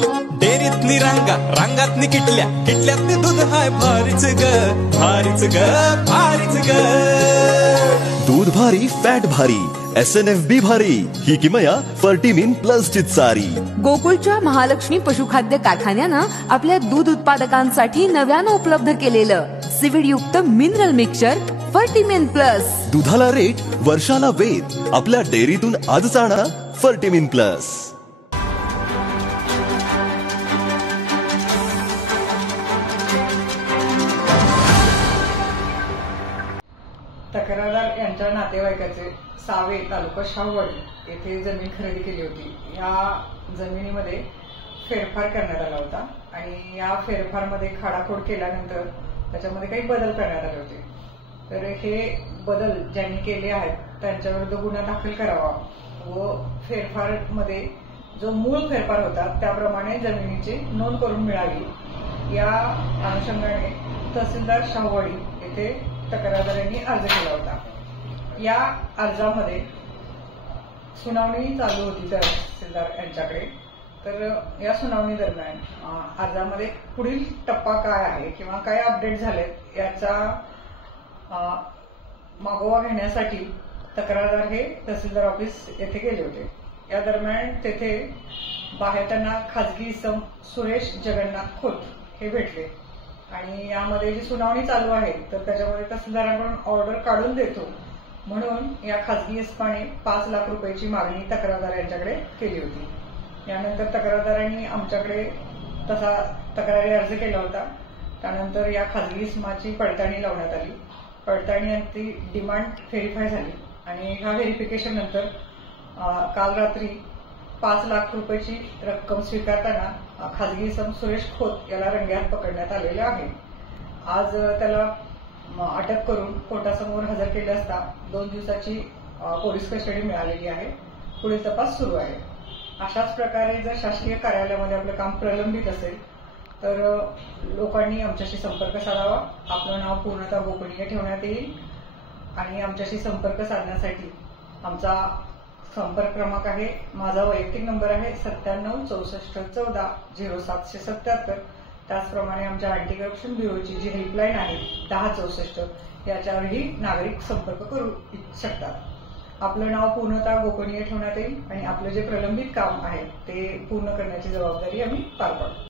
डेअरीतनी रांगातनी किटल्यातनी दूध हाय भारीच ग भारीच ग भारीच ग। दूध भारी फॅट भारी SNFB भारी ही किमया फर्टिमिन प्लस ची सारी। गोकुळच्या महालक्ष्मी पशुखाद्य कारखान्यानं आपल्या दूध उत्पादकांसाठी नव्यानं उपलब्ध केलेलं सीवीड युक्त मिनरल मिक्सचर फर्टिमिन प्लस। दुधाला रेट वर्षाला वेद आपल्या डेअरीतून आजच आणा फर्टिमिन प्लस। तक्रारदार यांच्या नातेवाईकाचे सावे तालुका शाहूवाडी येथे जमीन खरेदी केली होती। या जमिनीमध्ये फेरफार करण्यात आला होता आणि या फेरफारमध्ये खाडाखोड केल्यानंतर त्याच्यामध्ये काही बदल करण्यात आले होते। तर हे बदल ज्यांनी केले आहेत त्यांच्याविरुद्ध गुन्हा दाखल करावा व फेरफारमध्ये जो मूळ फेरफार होता त्याप्रमाणे जमिनीची नोंद करून मिळावी या अनुषंगाने तहसीलदार शाहूवाडी येथे तक्रारदारांनी अर्ज केला होता। या अर्जामध्ये सुनावणी चालू होती तहसीलदार यांच्याकडे। तर या सुनावणी दरम्यान अर्जामध्ये पुढील टप्पा काय आहे किंवा काय अपडेट झालेत याचा मागोवा घेण्यासाठी तक्रारदार हे तहसीलदार ऑफिस येथे गेले होते। या दरम्यान तेथे बाहेर त्यांना खाजगी इसम सुरेश जगन्नाथ खोत हे भेटले आणि यामध्ये जी सुनावणी चालू आहे तर त्याच्यामध्ये तहसीलदारांकडून ऑर्डर काढून देतो म्हणून या खाजगी इसमाने 5 लाख रुपयाची मागणी तक्रारदार यांच्याकडे केली होती। यानंतर तक्रारदारांनी आमच्याकडे तसा तक्रारी अर्ज केला होता। त्यानंतर या खाजगी इसमाची पडताळणी लावण्यात आली। पडताळणी ती डिमांड व्हेरीफाय झाली आणि ह्या व्हेरिफिकेशन नंतर काल रात्री 5 लाख रुपयाची रक्कम स्वीकारताना खाजगी इसम सुरेश खोत याला रंगेहात पकडण्यात आलेले आहे। आज त्याला अटक करून कोर्टासमोर हजर केले असता 2 दिवसाची पोलीस कस्टडी मिळालेली आहे। पुढील तपास सुरू आहे। अशाच प्रकारे जर शासकीय कार्यालयामध्ये आपलं काम प्रलंबित असेल तर लोकांनी आमच्याशी संपर्क साधावा। आपलं नाव पूर्णतः गोपनीय ठेवण्यात येईल आणि आमच्याशी संपर्क साधण्यासाठी आमचा संपर्क क्रमांक आहे, माझा वैयक्तिक नंबर आहे 97 64 14 0777। त्याचप्रमाणे आमच्या अँटी करप्शन ब्युरोची जी हेल्पलाईन आहे 1064 याच्यावरही नागरिक संपर्क करू शकतात। आपलं नाव पूर्णतः गोपनीय ठेवण्यात येईल आणि आपलं जे प्रलंबित काम आहे ते पूर्ण करण्याची जबाबदारी आम्ही पार पाडू।